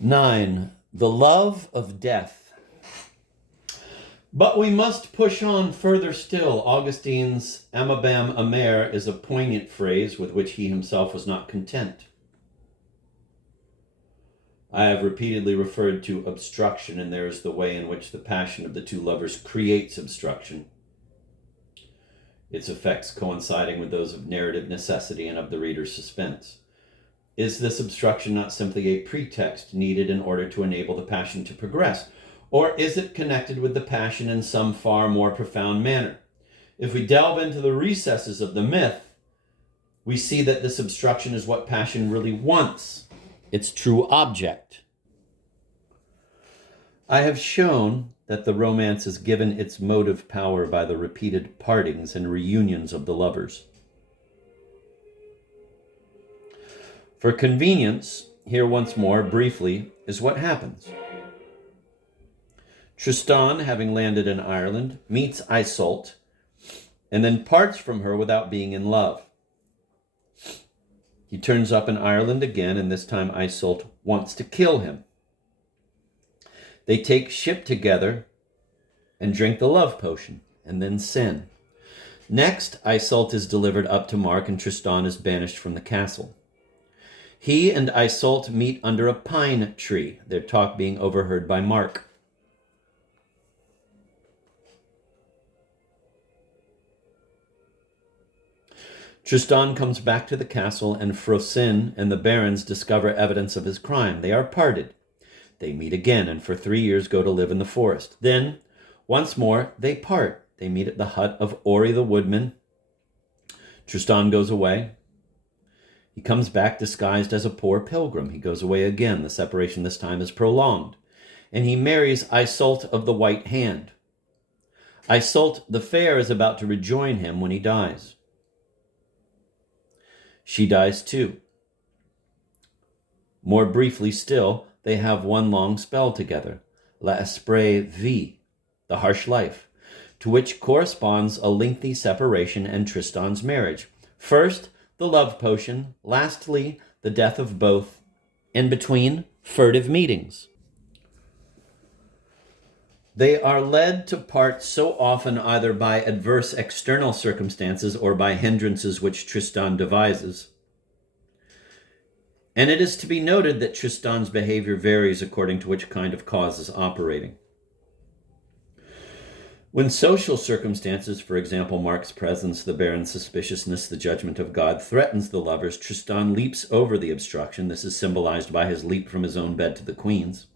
9. The love of death. But we must push on further still. Augustine's Amabam amer is a poignant phrase with which he himself was not content. I have repeatedly referred to obstruction, and there is the way in which the passion of the two lovers creates obstruction, its effects coinciding with those of narrative necessity and of the reader's suspense. Is this obstruction not simply a pretext needed in order to enable the passion to progress? Or is it connected with the passion in some far more profound manner? If we delve into the recesses of the myth, we see that this obstruction is what passion really wants, its true object. I have shown that the romance is given its motive power by the repeated partings and reunions of the lovers. For convenience, here once more, briefly, is what happens. Tristan, having landed in Ireland, meets Iseult, and then parts from her without being in love. He turns up in Ireland again, and this time Iseult wants to kill him. They take ship together and drink the love potion, and then sin. Next, Iseult is delivered up to Mark, and Tristan is banished from the castle. He and Iseult meet under a pine tree, their talk being overheard by Mark. Tristan comes back to the castle, and Frosin and the barons discover evidence of his crime. They are parted. They meet again, and for 3 years go to live in the forest. Then, once more, they part. They meet at the hut of Ori the woodman. Tristan goes away. He comes back disguised as a poor pilgrim. He goes away again. The separation this time is prolonged. And he marries Iseult of the White Hand. Iseult the Fair is about to rejoin him when he dies. She dies too. More briefly still, they have one long spell together, La Esprit Vie, the harsh life, to which corresponds a lengthy separation and Tristan's marriage. First, the love potion, lastly, the death of both, in between, furtive meetings. They are led to part so often either by adverse external circumstances or by hindrances which Tristan devises. And it is to be noted that Tristan's behavior varies according to which kind of cause is operating. When social circumstances, for example, Mark's presence, the baron's suspiciousness, the judgment of God, threatens the lovers, Tristan leaps over the obstruction. This is symbolized by his leap from his own bed to the queen's.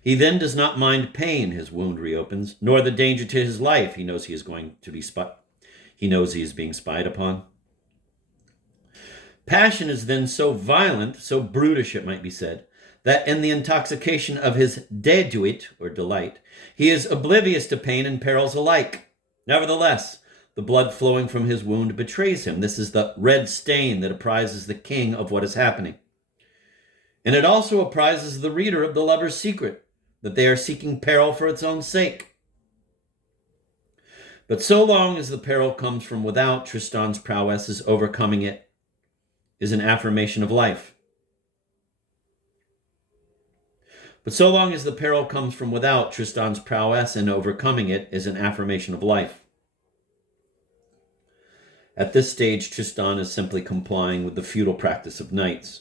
He then does not mind pain, his wound reopens, nor the danger to his life. He knows he is going to be He knows he is being spied upon. Passion is then so violent, so brutish it might be said, that in the intoxication of his deduit, or delight, he is oblivious to pain and perils alike. Nevertheless, the blood flowing from his wound betrays him. This is the red stain that apprises the king of what is happening. And it also apprises the reader of the lover's secret, that they are seeking peril for its own sake. But so long as the peril comes from without, Tristan's prowess is overcoming it is an affirmation of life. But so long as the peril comes from without, Tristan's prowess in overcoming it is an affirmation of life. At this stage, Tristan is simply complying with the feudal practice of knights.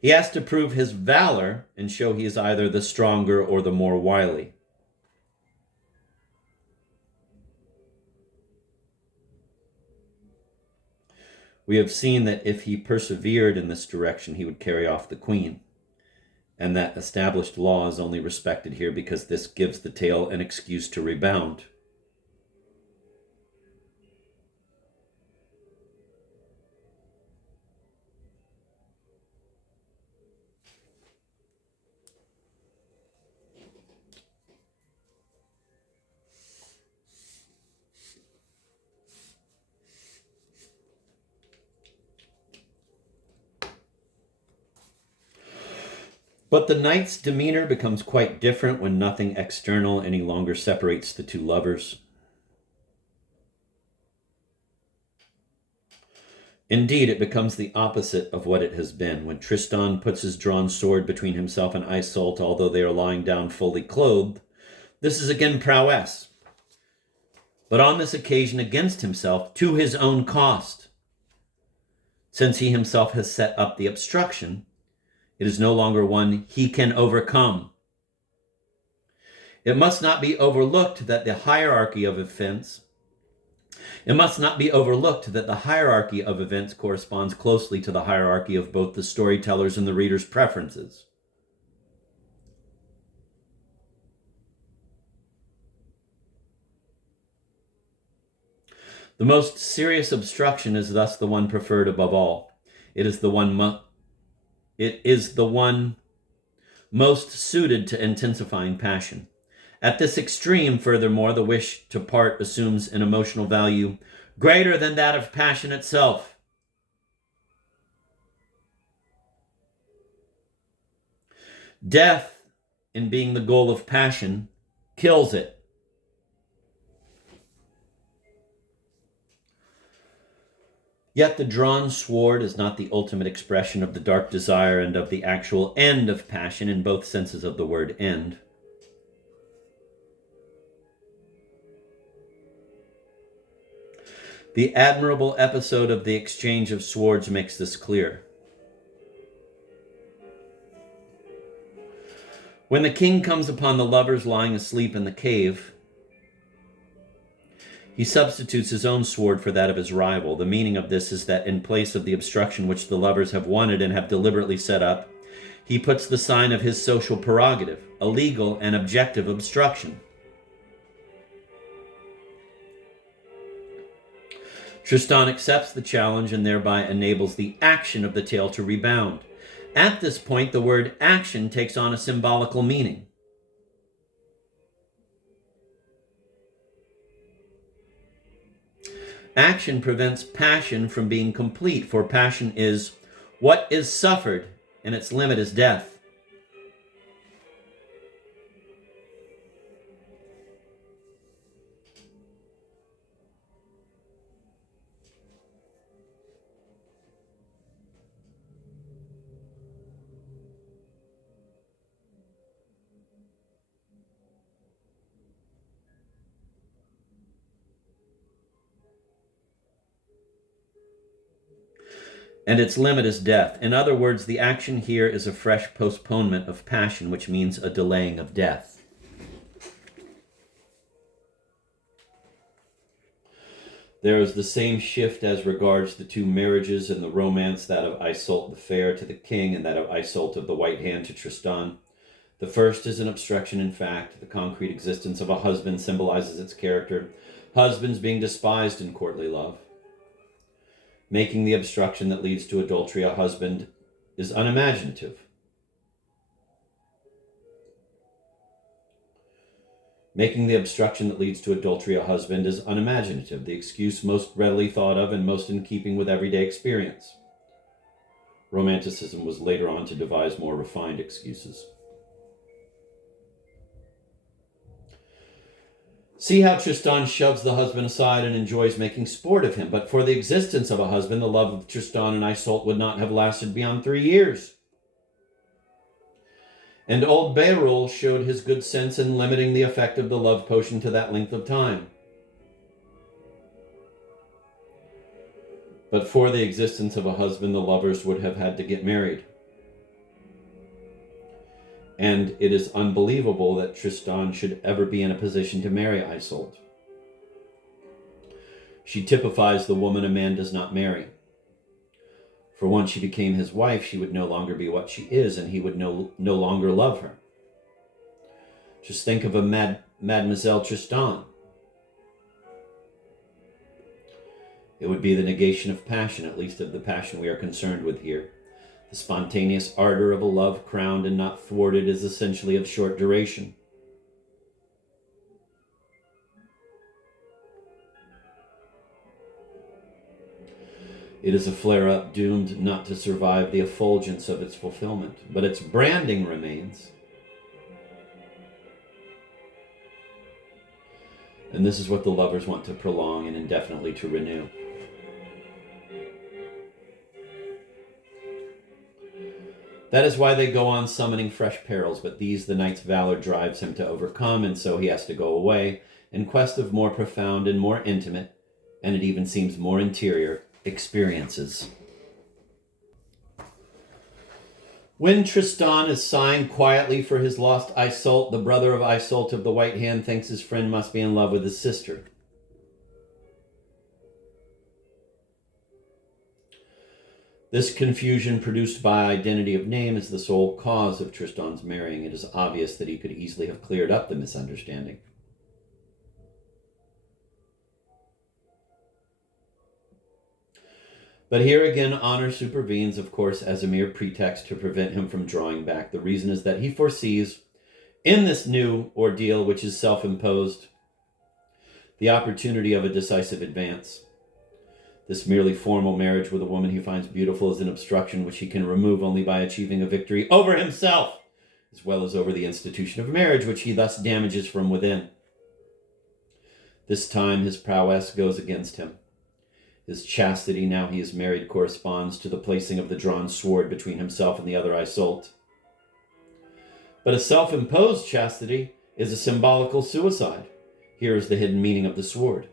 He has to prove his valor and show he is either the stronger or the more wily. We have seen that if he persevered in this direction, he would carry off the queen, and that established law is only respected here because this gives the tale an excuse to rebound. But the knight's demeanor becomes quite different when nothing external any longer separates the two lovers. Indeed, it becomes the opposite of what it has been. When Tristan puts his drawn sword between himself and Iseult, although they are lying down fully clothed, this is again prowess. But on this occasion against himself, to his own cost. Since he himself has set up the obstruction, it is no longer one he can overcome. It must not be overlooked that the hierarchy of events corresponds closely to the hierarchy of both the storyteller's and the reader's preferences. The most serious obstruction is thus the one preferred above all. It is the one most suited to intensifying passion. At this extreme, furthermore, the wish to part assumes an emotional value greater than that of passion itself. Death, in being the goal of passion, kills it. Yet the drawn sword is not the ultimate expression of the dark desire and of the actual end of passion in both senses of the word end. The admirable episode of the exchange of swords makes this clear. When the king comes upon the lovers lying asleep in the cave, he substitutes his own sword for that of his rival. The meaning of this is that in place of the obstruction which the lovers have wanted and have deliberately set up, he puts the sign of his social prerogative, a legal and objective obstruction. Tristan accepts the challenge and thereby enables the action of the tale to rebound. At this point, the word action takes on a symbolical meaning. Action prevents passion from being complete, for passion is what is suffered, and its limit is death. And its limit is death. In other words, the action here is a fresh postponement of passion, which means a delaying of death. There is the same shift as regards the two marriages in the romance, that of Iseult the Fair to the king and that of Iseult of the White Hand to Tristan. The first is an obstruction in fact. The concrete existence of a husband symbolizes its character, husbands being despised in courtly love. Making the obstruction that leads to adultery a husband is unimaginative. Making the obstruction that leads to adultery a husband is unimaginative, the excuse most readily thought of and most in keeping with everyday experience. Romanticism was later on to devise more refined excuses. See how Tristan shoves the husband aside and enjoys making sport of him. But for the existence of a husband, the love of Tristan and Iseult would not have lasted beyond 3 years. And old Beowulf showed his good sense in limiting the effect of the love potion to that length of time. But for the existence of a husband, the lovers would have had to get married. And it is unbelievable that Tristan should ever be in a position to marry Iseult. She typifies the woman a man does not marry. For once she became his wife, she would no longer be what she is, and he would no longer love her. Just think of a Mademoiselle Tristan. It would be the negation of passion, at least of the passion we are concerned with here. The spontaneous ardor of a love crowned and not thwarted is essentially of short duration. It is a flare-up doomed not to survive the effulgence of its fulfillment, but its branding remains. And this is what the lovers want to prolong and indefinitely to renew. That is why they go on summoning fresh perils, but these the knight's valor drives him to overcome, and so he has to go away in quest of more profound and more intimate, and it even seems more interior, experiences. When Tristan is sighing quietly for his lost Iseult, the brother of Iseult of the White Hand thinks his friend must be in love with his sister. This confusion produced by identity of name is the sole cause of Tristan's marrying. It is obvious that he could easily have cleared up the misunderstanding. But here again, honor supervenes, of course, as a mere pretext to prevent him from drawing back. The reason is that he foresees, in this new ordeal, which is self-imposed, the opportunity of a decisive advance. This merely formal marriage with a woman he finds beautiful is an obstruction which he can remove only by achieving a victory over himself, as well as over the institution of marriage, which he thus damages from within. This time his prowess goes against him. His chastity, now he is married, corresponds to the placing of the drawn sword between himself and the other Iseult. But a self-imposed chastity is a symbolical suicide. Here is the hidden meaning of the sword.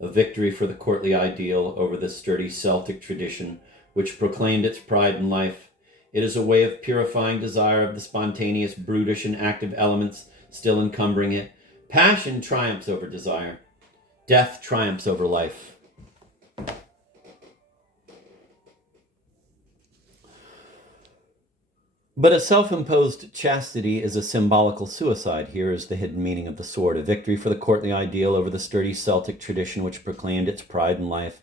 A victory for the courtly ideal over the sturdy Celtic tradition which proclaimed its pride in life. It is a way of purifying desire of the spontaneous, brutish, and active elements still encumbering it. Passion triumphs over desire. Death triumphs over life. But a self-imposed chastity is a symbolical suicide. Here is the hidden meaning of the sword. A victory for the courtly ideal over the sturdy Celtic tradition which proclaimed its pride in life.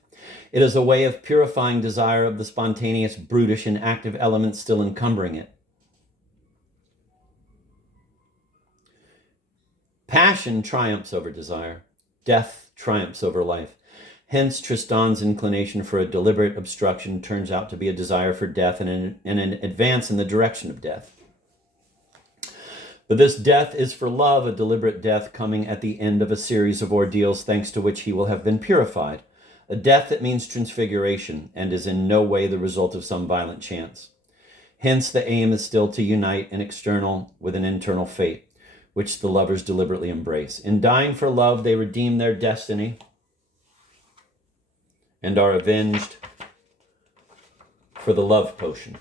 It is a way of purifying desire of the spontaneous, brutish, and active elements still encumbering it. Passion triumphs over desire. Death triumphs over life. Hence, Tristan's inclination for a deliberate obstruction turns out to be a desire for death and an advance in the direction of death. But this death is for love, a deliberate death coming at the end of a series of ordeals thanks to which he will have been purified. A death that means transfiguration and is in no way the result of some violent chance. Hence, the aim is still to unite an external with an internal fate, which the lovers deliberately embrace. In dying for love, they redeem their destiny and are avenged for the love potion.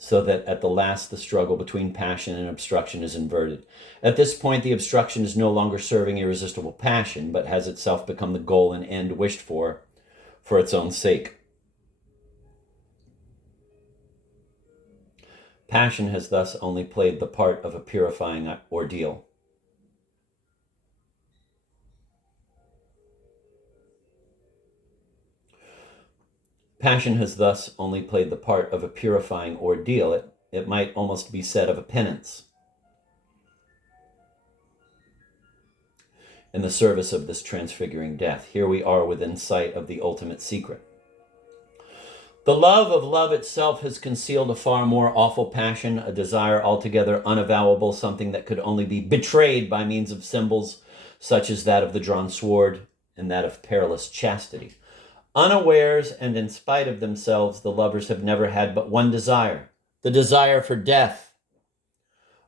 So that at the last, the struggle between passion and obstruction is inverted. At this point, the obstruction is no longer serving irresistible passion, but has itself become the goal and end wished for its own sake. Passion has thus only played the part of a purifying ordeal. Passion has thus only played the part of a purifying ordeal. It might almost be said of a penance. In the service of this transfiguring death, here we are within sight of the ultimate secret. The love of love itself has concealed a far more awful passion, a desire altogether unavowable, something that could only be betrayed by means of symbols such as that of the drawn sword and that of perilous chastity. Unawares and in spite of themselves, the lovers have never had but one desire, the desire for death.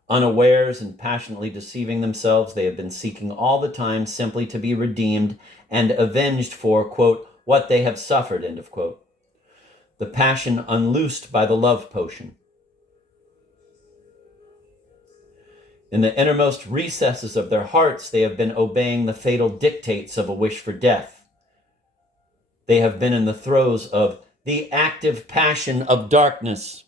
Unawares and passionately deceiving themselves, they have been seeking all the time simply to be redeemed and avenged for, quote, what they have suffered, end of quote. The passion unloosed by the love potion. In the innermost recesses of their hearts, they have been obeying the fatal dictates of a wish for death. They have been in the throes of the active passion of darkness.